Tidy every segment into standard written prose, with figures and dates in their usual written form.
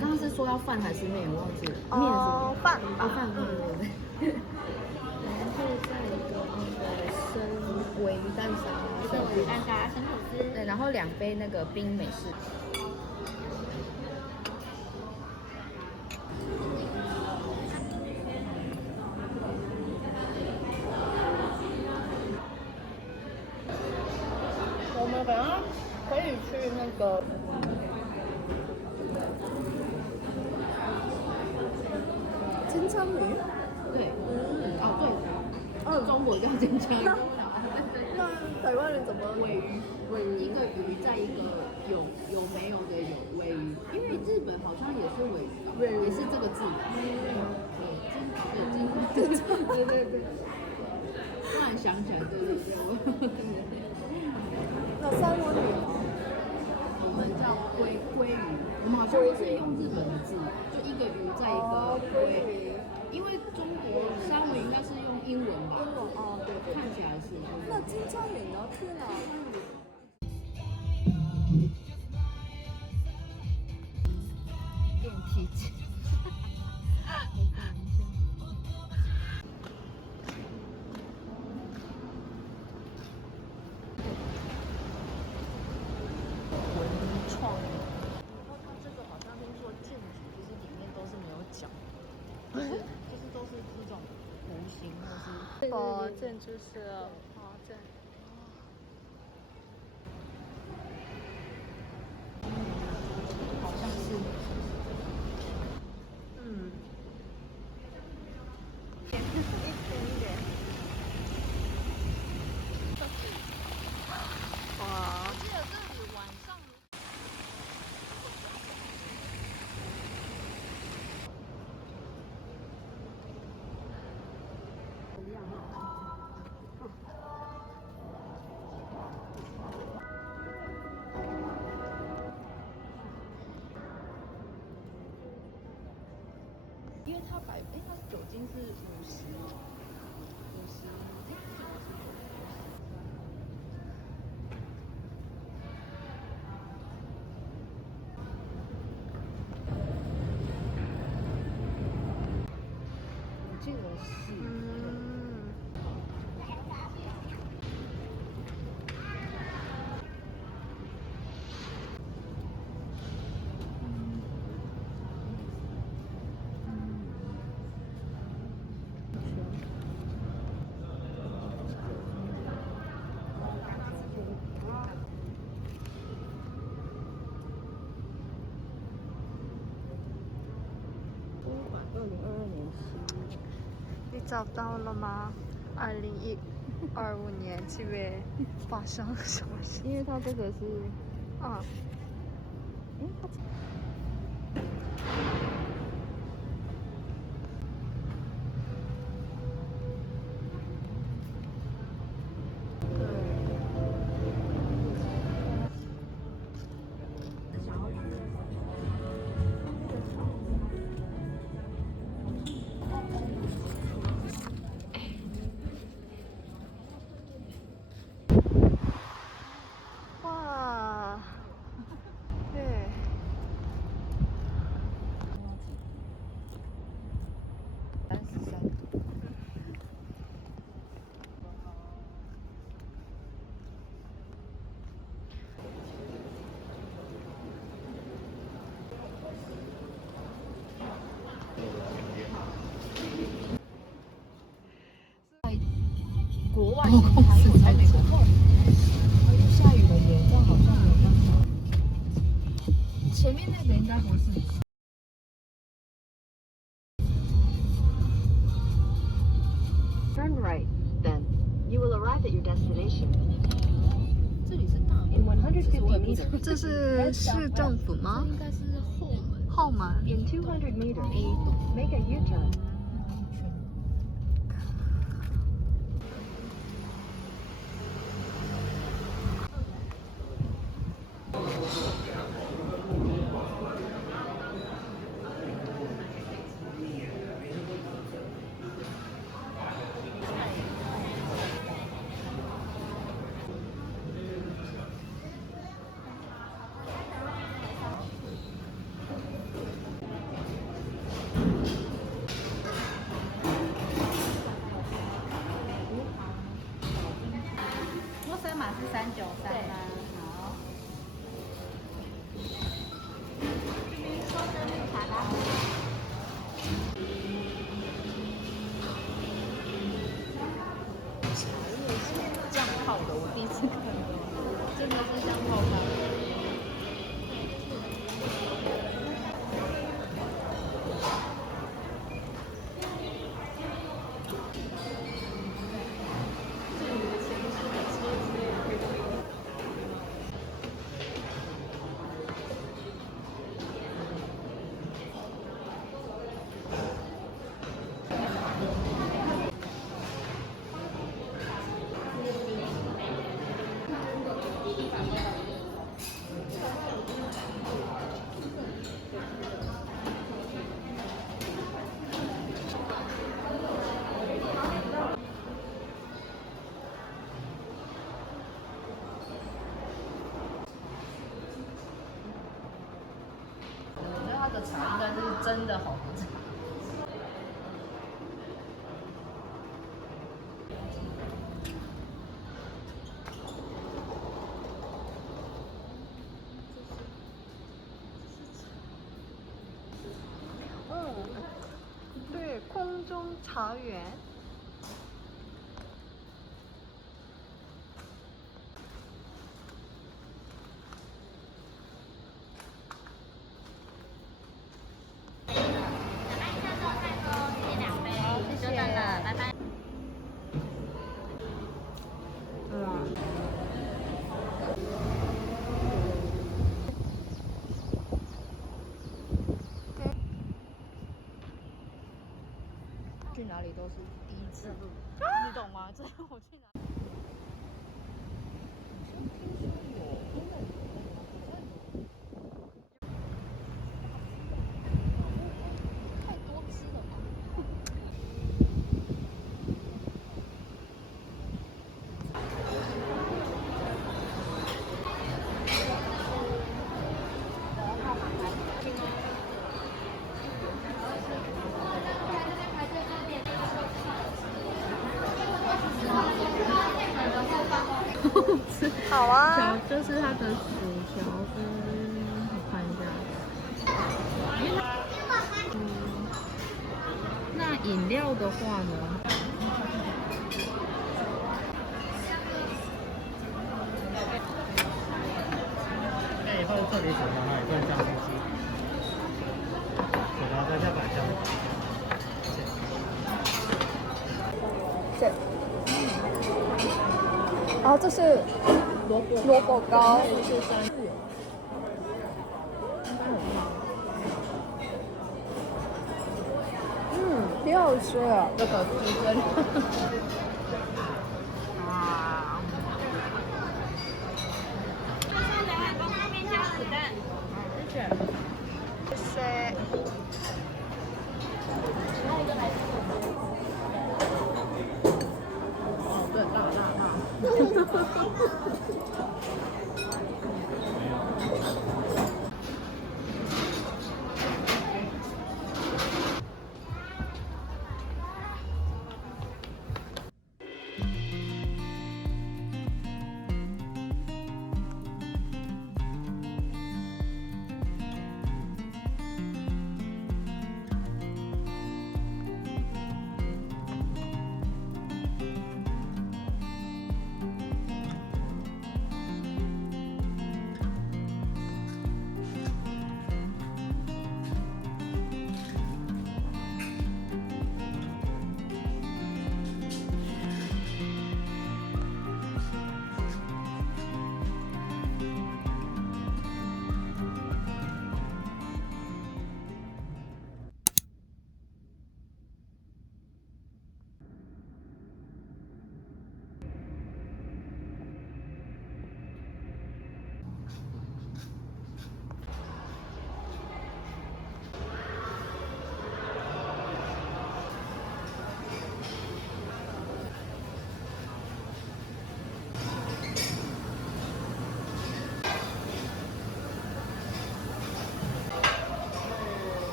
刚刚是说要饭还是面？我忘记了。面是吗？饭饭，对。然后再一个生尾鱼蛋沙拉，生鱼蛋沙拉、生吐司。对，然后2杯那个冰美式。我们等下可以去那个金枪鱼。对，对，中国叫金枪鱼。那台湾人怎么尾鱼，一个鱼在一个有没有的有尾鱼，因为日本好像也是尾鱼，也是这个字。对。突然想起来，对。那三文鱼呢？我们叫鲑鱼，我们好像是用日本的字，就一个鱼在一个鲑鱼。因为中国三文应该是用英文吧？对，看起来是。那金枪鱼呢？去哪？电梯间。文创。然后它这个好像听说建筑其实里面都是没有脚，就是都是这种弧形或是。建筑师建。好像是。一点点。哇！我记得这里晚上。因为它它酒精是50，我记得是。2022年7月。你找到了吗？2025年7月发生了什么事？因为它这个是，它。哇！对。33。国外公司才没空。下雨了耶，这样好像没有办法。前面那个应该不是。Turn right, then you will arrive at your destination. 这里是大门。In 150 meters. 这是市政府吗？应该是后门。后门。In 200 meters, make a U-turn. 我个茶应该是真的好喝茶。对，空中茶园。就到了，拜拜。去哪里都是第一次路，你懂吗？这我去哪？太多吃了吧？好啊，就是它的薯条跟我看一下，那饮料的话呢？那以后这里薯条呢也不能加东西，薯条在下摆上。对。然后这是萝卜糕。挺好吃的。这个是真的。啊！谢谢。谢谢。哦，对，辣。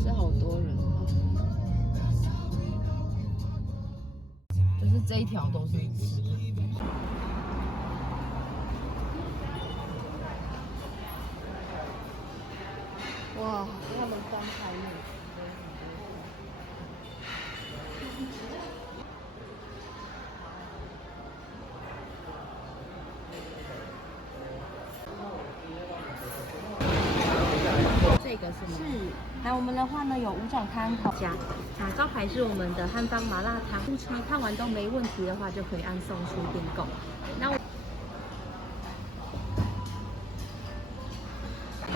是好多人哦，就是这一条都是吃的。哇，他们刚开幕。这个是吗？是，那我们的话呢有5种汤头加，招牌是我们的汉方麻辣汤，夫妻看完都没问题的话，就可以按送出订购。那我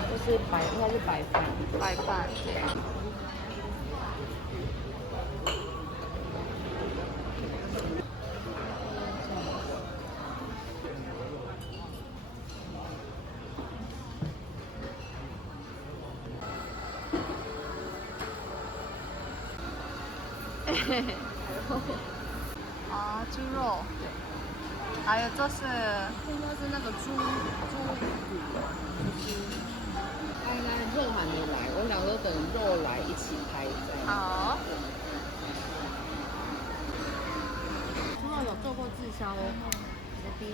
这是应该是白饭。白饭。啊，猪肉。对。还有这是那个猪骨，就是他应该肉还没来，我想说等肉来一起拍再。好。猪肉有做过炙烧哦，这边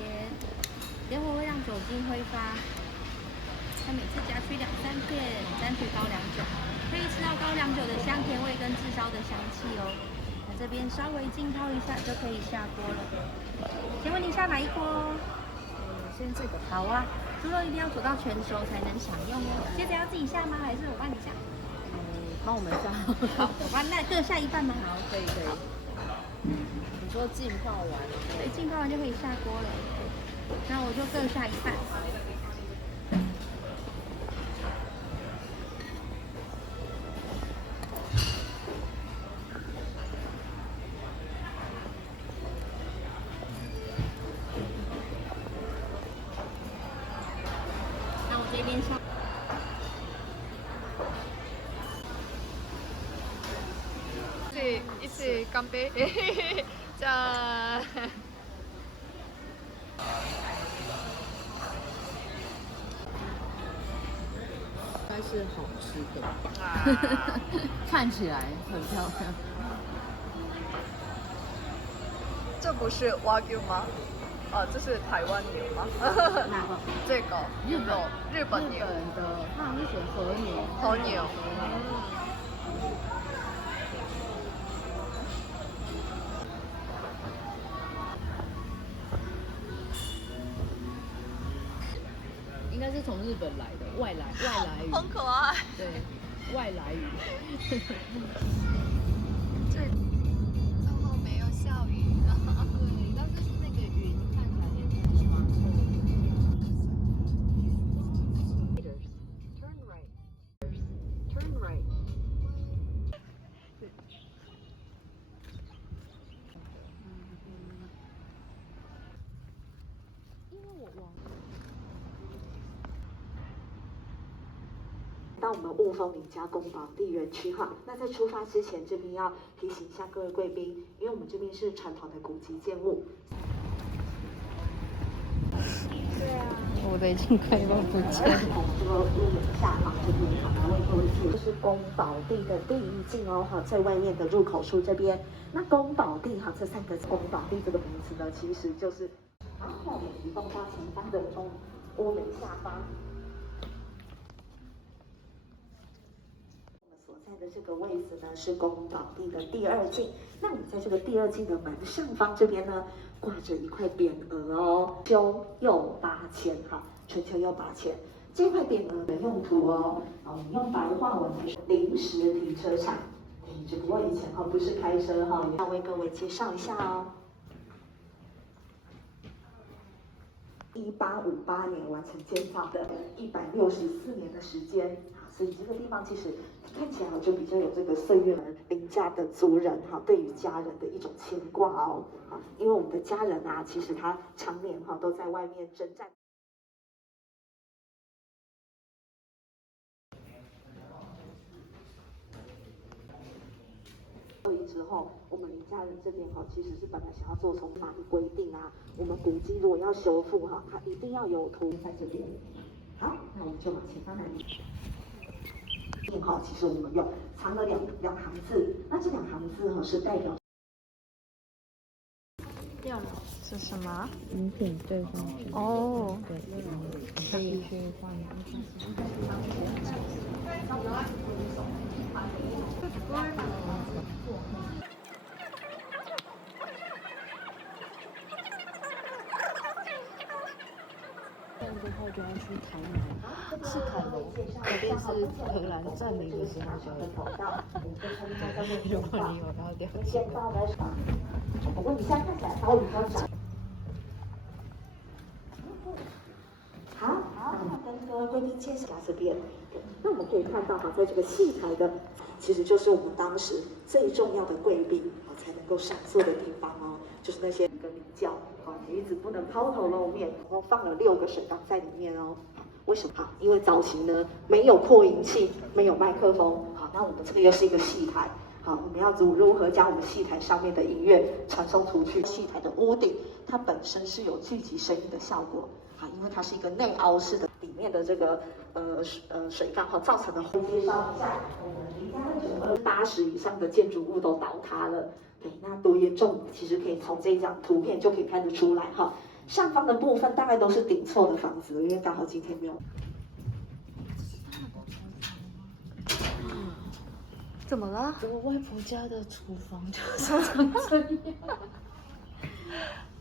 烈火会让酒精挥发，它每次夹取2、3片，沾取高粱酒，可以吃到高粱酒的香甜味跟炙烧的香气哦。那这边稍微浸泡一下就可以下锅了。请问你下哪一锅？先这个。好啊，猪肉一定要煮到全熟才能享用哦。接着要自己下吗？还是我帮你下？帮我们下。好，我帮那各下一半吗？好，可以。你说浸泡完？对，浸泡完就可以下锅了。那我就各下一半。那我这边下。一起干杯！짠。应该是好吃的，看起来很漂亮。这不是和牛吗？哦，这是台湾牛吗？哪个？这个日本日本牛的，它好像是写和牛。和牛。应该是从日本来的外来语。很可爱。对，外来语。最后没有下雨。对，但是那个云看起来也挺长的。Turn right. Turn right. 因为我忘了。到我们雾峰林家宫保地园区哈，那在出发之前，这边要提醒一下各位贵宾，因为我们这边是传统的古籍建物。对啊。我的已经快要不见了。这个屋檐下方这边好，来为各位介绍，这是宫保地的第一进哦哈，在外面的入口处这边。那宫保地哈，这3个字，宫保地这个名字呢，其实就是后面移动到前方的屋檐下方。所在的这个位置呢，是宫保地的第2进。那我们在这个第2进的门上方这边呢，挂着一块匾额哦，秋又8000哈，春秋又8000。这块匾额的用途哦，我们用白话文来说，临时停车场。只不过以前不是开车哈，要为各位介绍一下哦。1858年完成建造的，164年的时间。所以这个地方其实看起来就比较有这个岁月林家的族人对于家人的一种牵挂哦，因为我们的家人啊，其实他常年都在外面征战。之后，我们林家人这边其实是本来想要做从法律规定啊，我们古迹如果要修复它一定要有图在这边。好，那我们就往前方来。其实我们有藏了两行字，那这2行字是代表掉了。是什么？饮品兑换券。哦，对，可以去换。这样的话就要去台南，是凯龙，可能是荷兰占领的时候就会跑到。如果你有要了解。不过你现在看起来稍微比较窄。好，跟各位贵宾介绍这边。那我们可以看到哈，在这个戏台的，其实就是我们当时最重要的贵宾才能够上座的地方哦，就是那些一个礼教，女子不能抛头露面，然后放了6个水缸在里面哦。为什么？因为早期呢没有扩音器，没有麦克风，好，那我们这个又是一个戏台。好，我们要如何将我们戏台上面的音乐传送出去？戏台的屋顶它本身是有聚集声音的效果，好，因为它是一个内凹式的，里面的这个水缸哈造成的灰阶上在我们离家980以上的建筑物都倒塌了，对，那多严重？其实可以从这张图片就可以看得出来哈。上方的部分大概都是顶错的房子，因为刚好今天没有。怎么了？我外婆家的厨房就是长这样。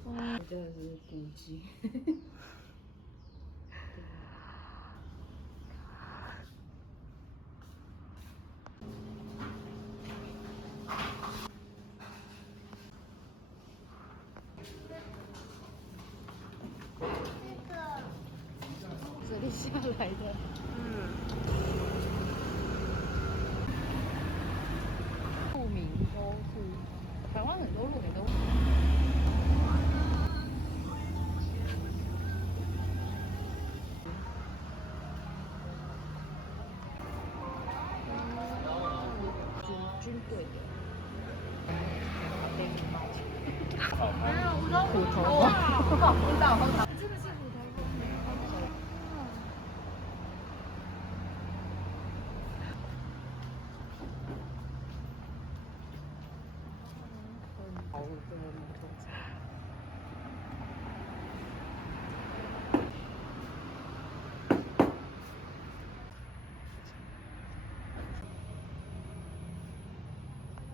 哇，真的是古迹。这里下来的。路名都是台湾很多路名都。军队的。没有，我都虎头蜂，不知道，真的是虎头蜂。好的摩托车。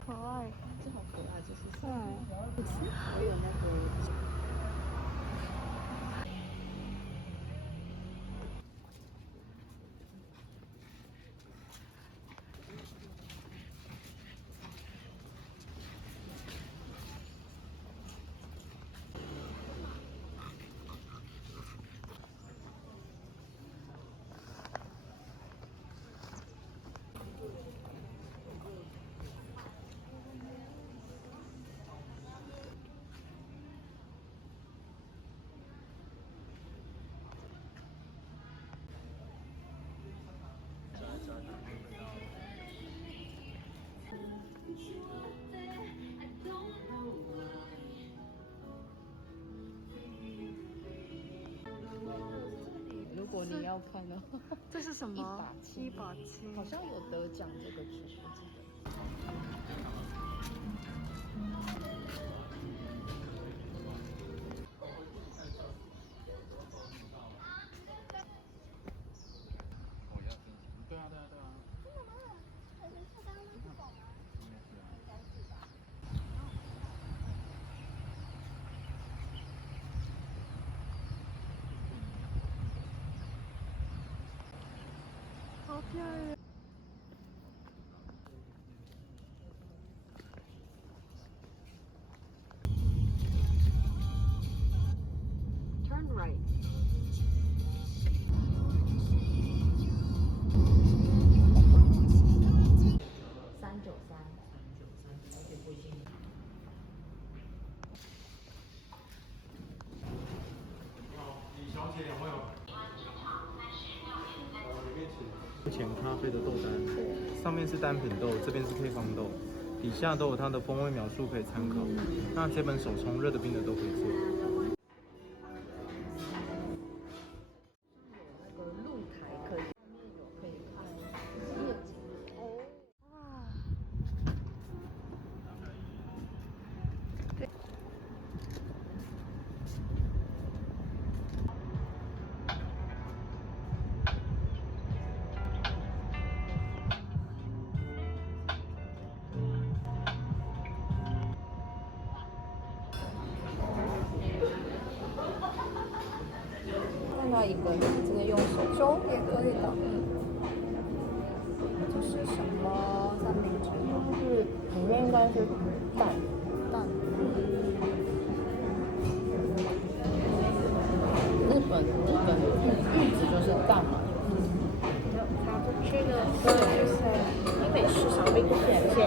可爱。这好可爱，就是还有那个。如果你要看的话，这是什么？一把青。好像有得奖这个曲，我记得。对啊。好漂亮。Turn right. 李小姐有没有？浅咖啡的豆单，上面是单品豆，这边是配方豆，底下都有它的风味描述可以参考。那这本手冲热的冰的都可以做。那个露台可以，上面有可以看夜景。哦。哇。看到一个，直接用手粥也可以的。这是什么三明治？是里面应该是蛋。蛋。日本玉子就是蛋嘛。这个是英美式小冰淇淋馅。